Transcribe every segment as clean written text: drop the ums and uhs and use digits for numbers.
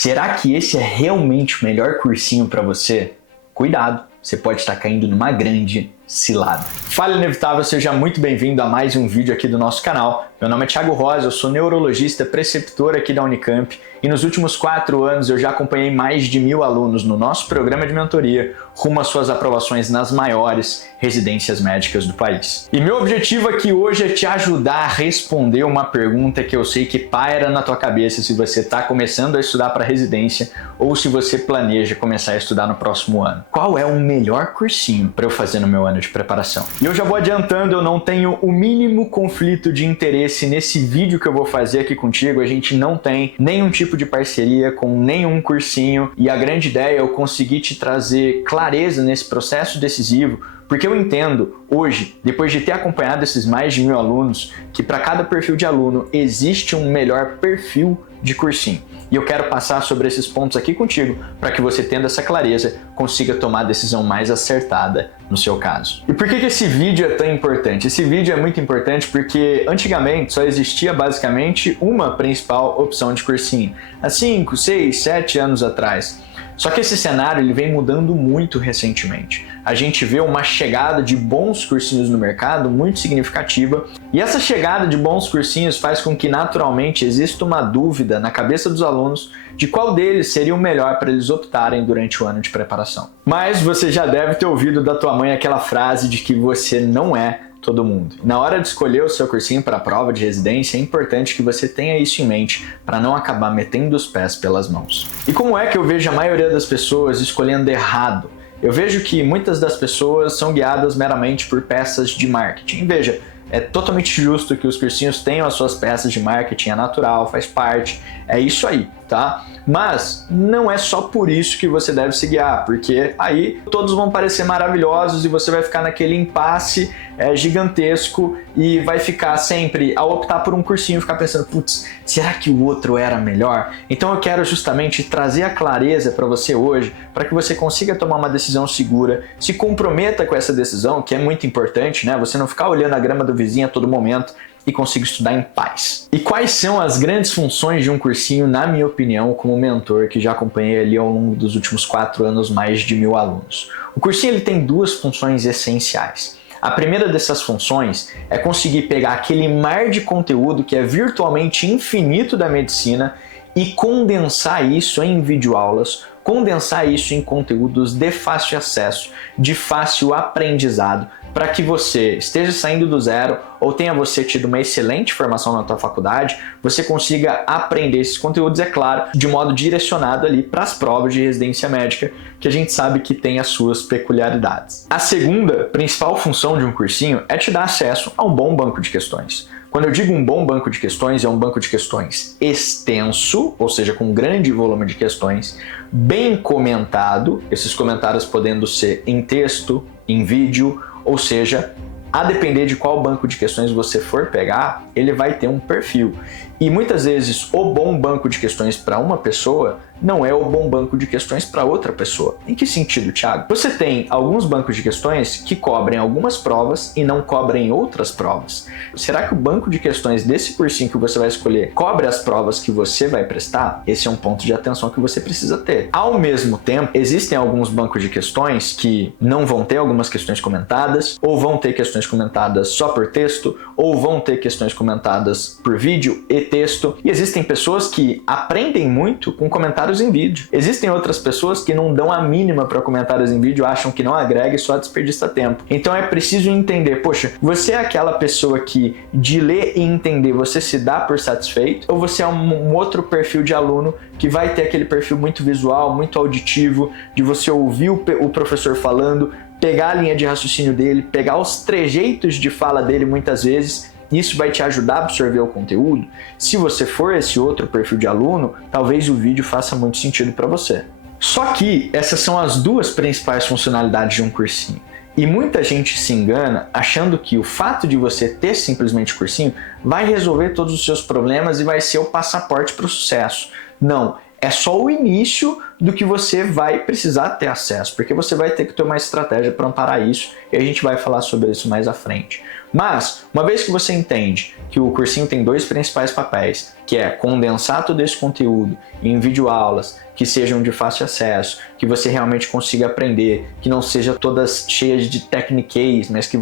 Será que esse é realmente o melhor cursinho para você? Cuidado, você pode estar caindo numa grande cilada. Fala Inevitável, seja muito bem-vindo a mais um vídeo aqui do nosso canal. Meu nome é Thiago Rosa, eu sou neurologista, preceptor aqui da Unicamp e nos últimos 4 anos eu já acompanhei mais de 1000 alunos no nosso programa de mentoria rumo às suas aprovações nas maiores residências médicas do país. E meu objetivo aqui hoje é te ajudar a responder uma pergunta que eu sei que paira na tua cabeça se você está começando a estudar para residência ou se você planeja começar a estudar no próximo ano. Qual é o melhor cursinho para eu fazer no meu ano de preparação? E eu já vou adiantando, eu não tenho o mínimo conflito de interesse nesse vídeo que eu vou fazer aqui contigo. A gente não tem nenhum tipo de parceria com nenhum cursinho e a grande ideia é eu conseguir te trazer clareza nesse processo decisivo, porque eu entendo hoje, depois de ter acompanhado esses mais de 1000 alunos, que para cada perfil de aluno existe um melhor perfil de cursinho. E eu quero passar sobre esses pontos aqui contigo para que você, tendo essa clareza, consiga tomar a decisão mais acertada no seu caso. E por que esse vídeo é tão importante? Esse vídeo é muito importante porque antigamente só existia basicamente uma principal opção de cursinho, há 5, 6, 7 anos atrás. Só que esse cenário ele vem mudando muito recentemente. A gente vê uma chegada de bons cursinhos no mercado muito significativa e essa chegada de bons cursinhos faz com que naturalmente exista uma dúvida na cabeça dos alunos de qual deles seria o melhor para eles optarem durante o ano de preparação. Mas você já deve ter ouvido da tua mãe aquela frase de que você não é todo mundo. Na hora de escolher o seu cursinho para a prova de residência, é importante que você tenha isso em mente para não acabar metendo os pés pelas mãos. E como é que eu vejo a maioria das pessoas escolhendo errado? Eu vejo que muitas das pessoas são guiadas meramente por peças de marketing. Veja, é totalmente justo que os cursinhos tenham as suas peças de marketing, é natural, faz parte, é isso aí, tá? Mas não é só por isso que você deve se guiar, porque aí todos vão parecer maravilhosos e você vai ficar naquele impasse gigantesco e vai ficar sempre, ao optar por um cursinho, ficar pensando, putz, será que o outro era melhor? Então eu quero justamente trazer a clareza para você hoje, para que você consiga tomar uma decisão segura, se comprometa com essa decisão, que é muito importante, né? Você não ficar olhando a grama do vizinho a todo momento e consiga estudar em paz. E quais são as grandes funções de um cursinho, na minha opinião, como mentor que já acompanhei ali ao longo dos últimos 4 anos mais de 1000 alunos? O cursinho ele tem 2 funções essenciais. A primeira dessas funções é conseguir pegar aquele mar de conteúdo que é virtualmente infinito da medicina e condensar isso em videoaulas, condensar isso em conteúdos de fácil acesso, de fácil aprendizado, para que você esteja saindo do zero ou tenha você tido uma excelente formação na tua faculdade, você consiga aprender esses conteúdos, é claro, de modo direcionado ali para as provas de residência médica, que a gente sabe que tem as suas peculiaridades. A segunda principal função de um cursinho é te dar acesso a um bom banco de questões. Quando eu digo um bom banco de questões, é um banco de questões extenso, ou seja, com grande volume de questões, bem comentado, esses comentários podendo ser em texto, em vídeo, ou seja, a depender de qual banco de questões você for pegar, ele vai ter um perfil. E muitas vezes o bom banco de questões para uma pessoa não é o bom banco de questões para outra pessoa. Em que sentido, Thiago? Você tem alguns bancos de questões que cobrem algumas provas e não cobrem outras provas. Será que o banco de questões desse cursinho que você vai escolher cobre as provas que você vai prestar? Esse é um ponto de atenção que você precisa ter. Ao mesmo tempo, existem alguns bancos de questões que não vão ter algumas questões comentadas, ou vão ter questões comentadas só por texto, ou vão ter questões comentadas por vídeo e texto. E existem pessoas que aprendem muito com comentários em vídeo. Existem outras pessoas que não dão a mínima para comentários em vídeo, acham que não agrega e só desperdiça tempo. Então é preciso entender, poxa, você é aquela pessoa que de ler e entender você se dá por satisfeito, ou você é um outro perfil de aluno que vai ter aquele perfil muito visual, muito auditivo, de você ouvir o professor falando, pegar a linha de raciocínio dele, pegar os trejeitos de fala dele muitas vezes. Isso vai te ajudar a absorver o conteúdo. Se você for esse outro perfil de aluno, talvez o vídeo faça muito sentido para você. Só que essas são as 2 principais funcionalidades de um cursinho. E muita gente se engana achando que o fato de você ter simplesmente cursinho vai resolver todos os seus problemas e vai ser o passaporte para o sucesso. Não, é só o início do que você vai precisar ter acesso, porque você vai ter que ter uma estratégia para amparar isso, e a gente vai falar sobre isso mais à frente. Mas, uma vez que você entende que o cursinho tem dois principais papéis, que é condensar todo esse conteúdo em videoaulas que sejam de fácil acesso, que você realmente consiga aprender, que não seja todas cheias de techniques, mas que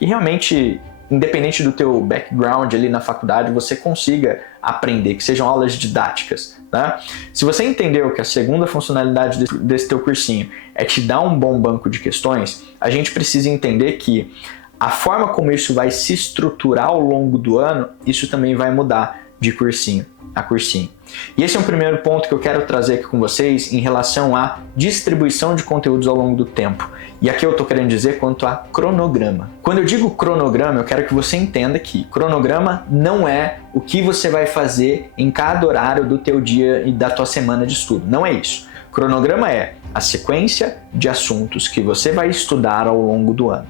realmente, independente do teu background ali na faculdade, você consiga aprender, que sejam aulas didáticas, tá? Se você entendeu que a segunda funcionalidade desse teu cursinho é te dar um bom banco de questões, a gente precisa entender que a forma como isso vai se estruturar ao longo do ano, isso também vai mudar de cursinho a cursinho. E esse é um primeiro ponto que eu quero trazer aqui com vocês em relação à distribuição de conteúdos ao longo do tempo. E aqui eu estou querendo dizer quanto a cronograma. Quando eu digo cronograma, eu quero que você entenda que cronograma não é o que você vai fazer em cada horário do teu dia e da tua semana de estudo. Não é isso. Cronograma é a sequência de assuntos que você vai estudar ao longo do ano.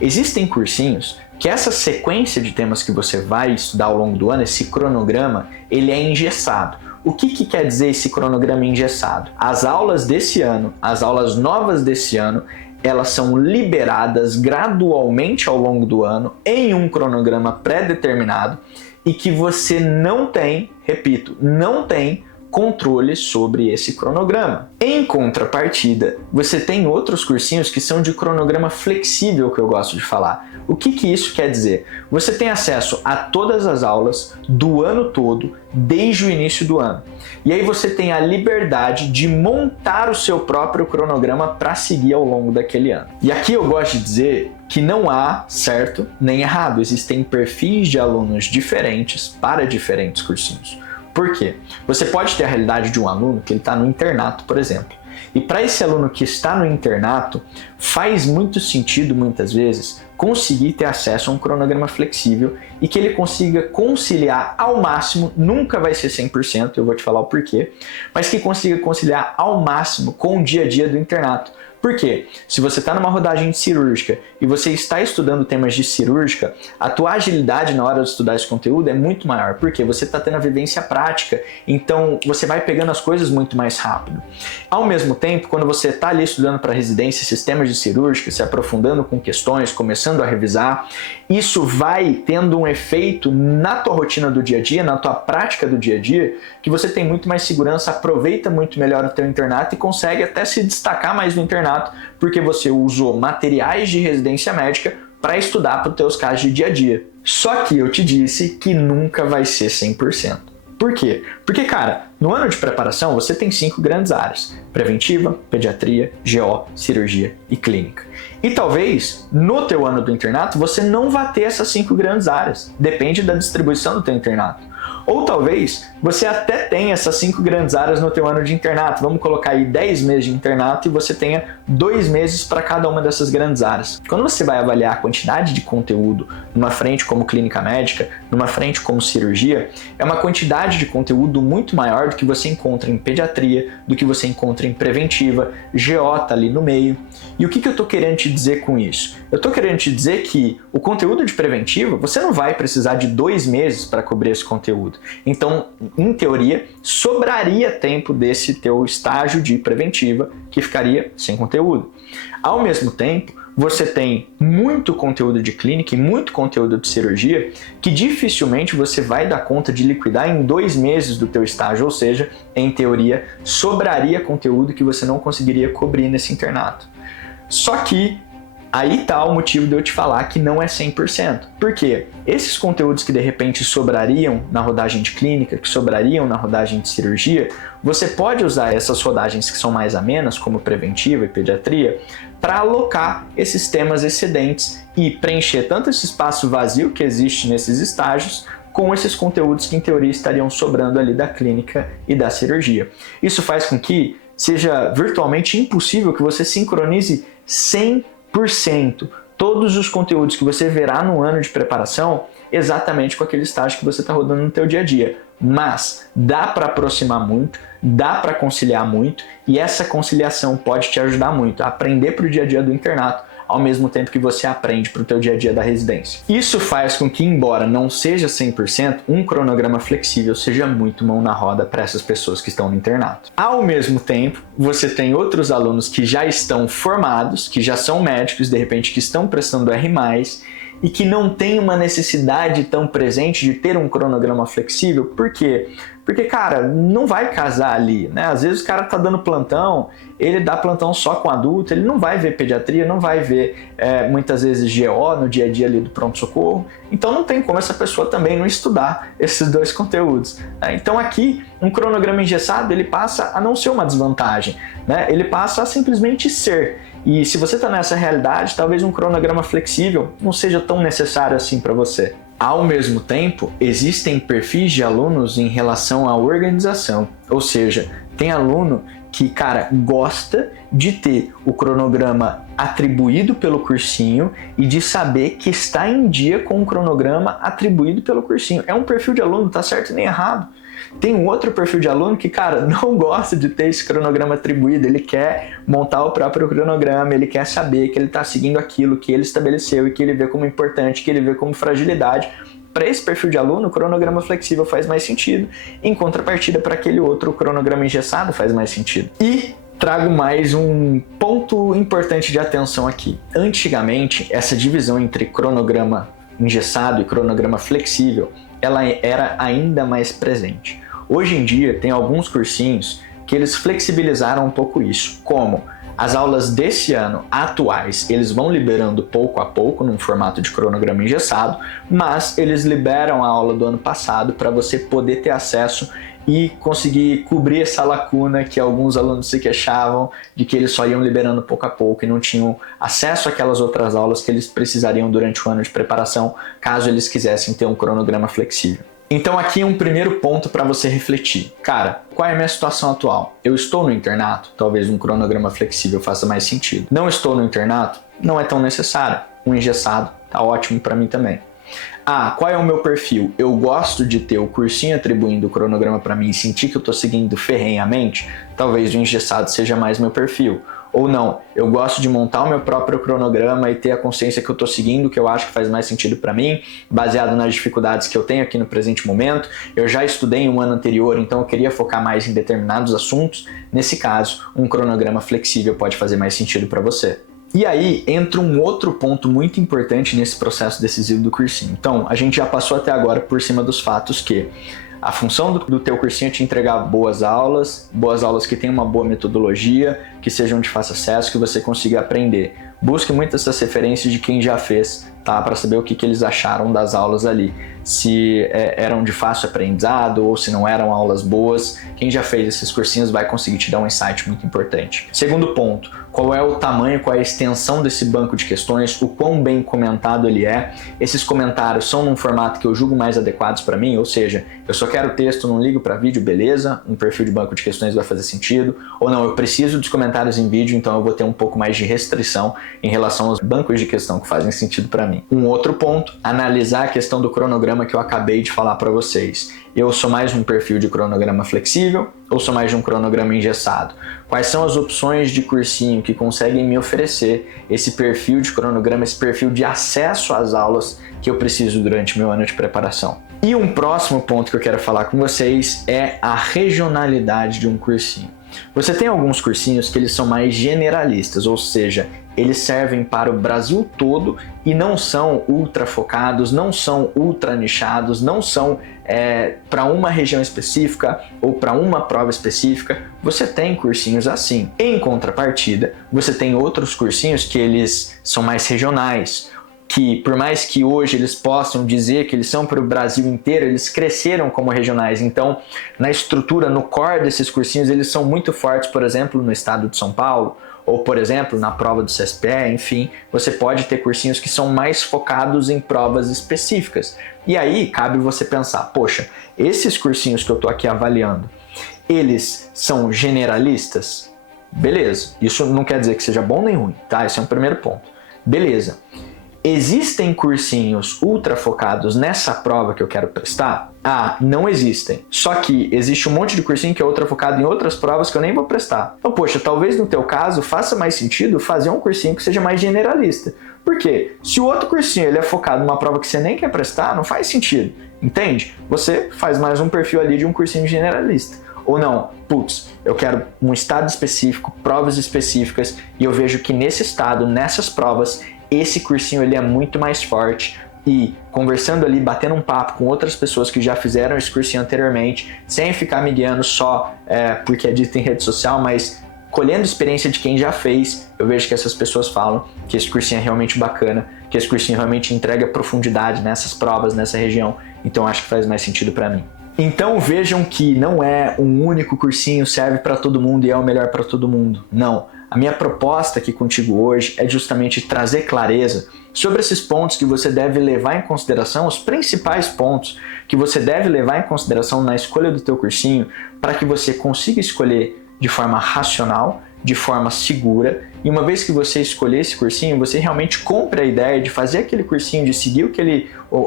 Existem cursinhos que essa sequência de temas que você vai estudar ao longo do ano, esse cronograma, ele é engessado. O que quer dizer esse cronograma engessado? As aulas desse ano, as aulas novas desse ano, elas são liberadas gradualmente ao longo do ano em um cronograma pré-determinado e que você não tem, repito, não tem controle sobre esse cronograma. Em contrapartida, você tem outros cursinhos que são de cronograma flexível, que eu gosto de falar. O que isso quer dizer? Você tem acesso a todas as aulas do ano todo, desde o início do ano. E aí você tem a liberdade de montar o seu próprio cronograma para seguir ao longo daquele ano. E aqui eu gosto de dizer que não há certo nem errado. Existem perfis de alunos diferentes para diferentes cursinhos. Por quê? Você pode ter a realidade de um aluno que ele está no internato, por exemplo. E para esse aluno que está no internato, faz muito sentido, muitas vezes, conseguir ter acesso a um cronograma flexível e que ele consiga conciliar ao máximo, nunca vai ser 100%, eu vou te falar o porquê, mas que consiga conciliar ao máximo com o dia a dia do internato. Por quê? Se você está numa rodagem de cirúrgica e você está estudando temas de cirúrgica, a tua agilidade na hora de estudar esse conteúdo é muito maior, porque você está tendo a vivência prática, então você vai pegando as coisas muito mais rápido. Ao mesmo tempo, quando você está ali estudando para residência sistemas de cirúrgica, se aprofundando com questões, começando a revisar, isso vai tendo um efeito na tua rotina do dia a dia, na tua prática do dia a dia, que você tem muito mais segurança, aproveita muito melhor o teu internato e consegue até se destacar mais no internato, porque você usou materiais de residência médica para estudar para os teus casos de dia a dia. Só que eu te disse que nunca vai ser 100%. Por quê? Porque, cara, no ano de preparação você tem 5 grandes áreas: preventiva, pediatria, GO, cirurgia e clínica. E talvez no teu ano do internato você não vá ter essas 5 grandes áreas. Depende da distribuição do teu internato. Ou talvez você até tenha essas 5 grandes áreas no teu ano de internato. Vamos colocar aí 10 meses de internato e você tenha 2 meses para cada uma dessas grandes áreas. Quando você vai avaliar a quantidade de conteúdo numa frente como clínica médica, numa frente como cirurgia, é uma quantidade de conteúdo muito maior do que você encontra em pediatria, do que você encontra em preventiva, GO tá ali no meio. E o que eu estou querendo te dizer com isso? Eu estou querendo te dizer que o conteúdo de preventiva, você não vai precisar de 2 meses para cobrir esse conteúdo. Então, em teoria, sobraria tempo desse teu estágio de preventiva que ficaria sem conteúdo. Ao mesmo tempo, você tem muito conteúdo de clínica e muito conteúdo de cirurgia que dificilmente você vai dar conta de liquidar em 2 meses do teu estágio, ou seja, em teoria, sobraria conteúdo que você não conseguiria cobrir nesse internato. Só que aí está o motivo de eu te falar que não é 100%. Por quê? Esses conteúdos que de repente sobrariam na rodagem de clínica, que sobrariam na rodagem de cirurgia, você pode usar essas rodagens que são mais amenas, como preventiva e pediatria, para alocar esses temas excedentes e preencher tanto esse espaço vazio que existe nesses estágios, com esses conteúdos que em teoria estariam sobrando ali da clínica e da cirurgia. Isso faz com que seja virtualmente impossível que você sincronize 100% todos os conteúdos que você verá no ano de preparação exatamente com aquele estágio que você está rodando no teu dia a dia. Mas dá para aproximar muito, dá para conciliar muito e essa conciliação pode te ajudar muito a aprender para o dia a dia do internato, ao mesmo tempo que você aprende para o teu dia a dia da residência. Isso faz com que, embora não seja 100%, um cronograma flexível seja muito mão na roda para essas pessoas que estão no internato. Ao mesmo tempo, você tem outros alunos que já estão formados, que já são médicos, de repente que estão prestando R+, e que não tem uma necessidade tão presente de ter um cronograma flexível. Por quê? Porque, cara, não vai casar ali, né? Às vezes o cara tá dando plantão, ele dá plantão só com adulto, ele não vai ver pediatria, não vai ver muitas vezes GO no dia a dia ali do pronto-socorro. Então não tem como essa pessoa também não estudar esses dois conteúdos, né? Então aqui, um cronograma engessado, ele passa a não ser uma desvantagem, né? Ele passa a simplesmente ser. E se você está nessa realidade, talvez um cronograma flexível não seja tão necessário assim para você. Ao mesmo tempo, existem perfis de alunos em relação à organização, ou seja, tem aluno que, cara, gosta de ter o cronograma atribuído pelo cursinho e de saber que está em dia com o cronograma atribuído pelo cursinho. É um perfil de aluno, tá certo nem errado. Tem um outro perfil de aluno que, cara, não gosta de ter esse cronograma atribuído, ele quer montar o próprio cronograma, ele quer saber que ele está seguindo aquilo que ele estabeleceu e que ele vê como importante, que ele vê como fragilidade. Para esse perfil de aluno, o cronograma flexível faz mais sentido, em contrapartida para aquele outro, o cronograma engessado faz mais sentido. E trago mais um ponto importante de atenção aqui. Antigamente, essa divisão entre cronograma engessado e cronograma flexível, ela era ainda mais presente. Hoje em dia, tem alguns cursinhos que eles flexibilizaram um pouco isso, como as aulas desse ano atuais, eles vão liberando pouco a pouco num formato de cronograma engessado, mas eles liberam a aula do ano passado para você poder ter acesso e conseguir cobrir essa lacuna que alguns alunos se queixavam de que eles só iam liberando pouco a pouco e não tinham acesso àquelas outras aulas que eles precisariam durante o ano de preparação, caso eles quisessem ter um cronograma flexível. Então aqui é um primeiro ponto para você refletir. Cara, qual é a minha situação atual? Eu estou no internato? Talvez um cronograma flexível faça mais sentido. Não estou no internato? Não é tão necessário. Um engessado tá ótimo para mim também. Ah, qual é o meu perfil? Eu gosto de ter o cursinho atribuindo o cronograma para mim e sentir que eu estou seguindo ferrenhamente? Talvez o engessado seja mais meu perfil. Ou não, eu gosto de montar o meu próprio cronograma e ter a consciência que eu estou seguindo, que eu acho que faz mais sentido para mim, baseado nas dificuldades que eu tenho aqui no presente momento. Eu já estudei em um ano anterior, então eu queria focar mais em determinados assuntos. Nesse caso, um cronograma flexível pode fazer mais sentido para você. E aí entra um outro ponto muito importante nesse processo decisivo do cursinho. Então, a gente já passou até agora por cima dos fatos que a função do teu cursinho é te entregar boas aulas que tenham uma boa metodologia, que sejam de fácil acesso, que você consiga aprender. Busque muitas essas referências de quem já fez, tá? Para saber o que eles acharam das aulas ali. Se eram de fácil aprendizado ou se não eram aulas boas. Quem já fez esses cursinhos vai conseguir te dar um insight muito importante. Segundo ponto, qual é o tamanho, qual é a extensão desse banco de questões, o quão bem comentado ele é. Esses comentários são num formato que eu julgo mais adequados para mim, ou seja, eu só quero texto, não ligo para vídeo, beleza, um perfil de banco de questões vai fazer sentido. Ou não, eu preciso dos comentários em vídeo, então eu vou ter um pouco mais de restrição em relação aos bancos de questão que fazem sentido para mim. Um outro ponto, analisar a questão do cronograma que eu acabei de falar para vocês. Eu sou mais um perfil de cronograma flexível ou sou mais de um cronograma engessado? Quais são as opções de cursinho que conseguem me oferecer esse perfil de cronograma, esse perfil de acesso às aulas que eu preciso durante meu ano de preparação? E um próximo ponto que eu quero falar com vocês é a regionalidade de um cursinho. Você tem alguns cursinhos que eles são mais generalistas, ou seja, eles servem para o Brasil todo e não são ultra focados, não são ultra nichados, não são para uma região específica ou para uma prova específica. Você tem cursinhos assim. Em contrapartida, você tem outros cursinhos que eles são mais regionais, que por mais que hoje eles possam dizer que eles são para o Brasil inteiro, eles cresceram como regionais. Então, na estrutura, no core desses cursinhos, eles são muito fortes, por exemplo, no estado de São Paulo, ou, por exemplo, na prova do CSPE, enfim, você pode ter cursinhos que são mais focados em provas específicas. E aí, cabe você pensar, poxa, esses cursinhos que eu estou aqui avaliando, eles são generalistas? Beleza, isso não quer dizer que seja bom nem ruim, tá? Esse é um primeiro ponto. Beleza. Existem cursinhos ultra focados nessa prova que eu quero prestar? Ah, não existem. Só que existe um monte de cursinho que é ultra focado em outras provas que eu nem vou prestar. Então, poxa, talvez no teu caso faça mais sentido fazer um cursinho que seja mais generalista. Por quê? Se o outro cursinho ele é focado numa prova que você nem quer prestar, não faz sentido. Entende? Você faz mais um perfil ali de um cursinho generalista. Ou não, putz, eu quero um estado específico, provas específicas, e eu vejo que nesse estado, nessas provas, esse cursinho ele é muito mais forte. E conversando ali, batendo um papo com outras pessoas que já fizeram esse cursinho anteriormente, sem ficar me guiando só porque é dito em rede social, mas colhendo experiência de quem já fez, eu vejo que essas pessoas falam que esse cursinho é realmente bacana, que esse cursinho realmente entrega profundidade nessas provas, nessa região. Então acho que faz mais sentido para mim. Então vejam que não é um único cursinho, serve para todo mundo e é o melhor para todo mundo. Não. A minha proposta aqui contigo hoje é justamente trazer clareza sobre esses pontos que você deve levar em consideração, os principais pontos que você deve levar em consideração na escolha do teu cursinho, para que você consiga escolher de forma racional, de forma segura, e uma vez que você escolher esse cursinho, você realmente compre a ideia de fazer aquele cursinho, de seguir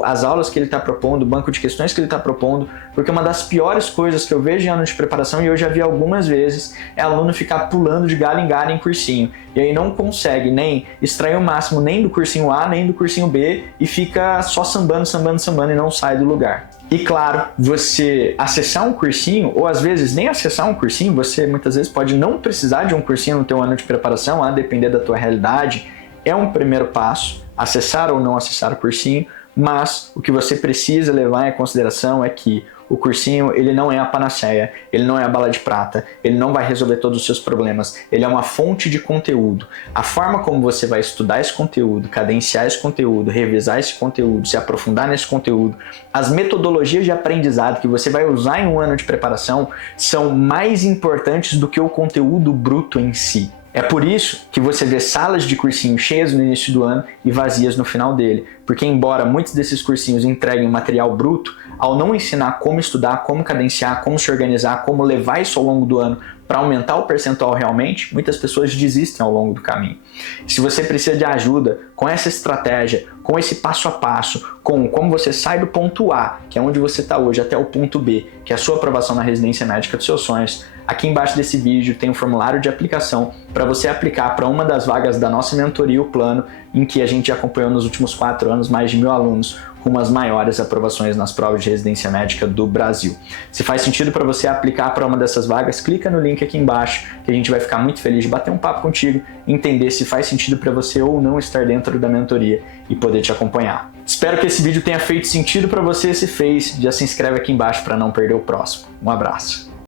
as aulas que ele está propondo, o banco de questões que ele está propondo, porque uma das piores coisas que eu vejo em ano de preparação, e eu já vi algumas vezes, é aluno ficar pulando de galho em galho em cursinho, e aí não consegue nem extrair o máximo nem do cursinho A, nem do cursinho B, e fica só sambando e não sai do lugar. E claro, você acessar um cursinho, ou às vezes nem acessar um cursinho, você muitas vezes pode não precisar de um cursinho no teu ano de preparação, a depender da tua realidade, é um primeiro passo, acessar ou não acessar o cursinho, mas o que você precisa levar em consideração é que o cursinho ele não é a panaceia, ele não é a bala de prata, ele não vai resolver todos os seus problemas, ele é uma fonte de conteúdo. A forma como você vai estudar esse conteúdo, cadenciar esse conteúdo, revisar esse conteúdo, se aprofundar nesse conteúdo, as metodologias de aprendizado que você vai usar em um ano de preparação são mais importantes do que o conteúdo bruto em si. É por isso que você vê salas de cursinho cheias no início do ano e vazias no final dele, porque embora muitos desses cursinhos entreguem material bruto, ao não ensinar como estudar, como cadenciar, como se organizar, como levar isso ao longo do ano para aumentar o percentual realmente, muitas pessoas desistem ao longo do caminho. Se você precisa de ajuda com essa estratégia, com esse passo a passo, com como você sai do ponto A, que é onde você está hoje, até o ponto B, que é a sua aprovação na residência médica dos seus sonhos, aqui embaixo desse vídeo tem um formulário de aplicação para você aplicar para uma das vagas da nossa mentoria, o plano, em que a gente acompanhou nos últimos 4 anos mais de 1.000 alunos com as maiores aprovações nas provas de residência médica do Brasil. Se faz sentido para você aplicar para uma dessas vagas, clica no link aqui embaixo, que a gente vai ficar muito feliz de bater um papo contigo, entender se faz sentido para você ou não estar dentro da mentoria e poder te acompanhar. Espero que esse vídeo tenha feito sentido para você. Se fez, já se inscreve aqui embaixo para não perder o próximo. Um abraço.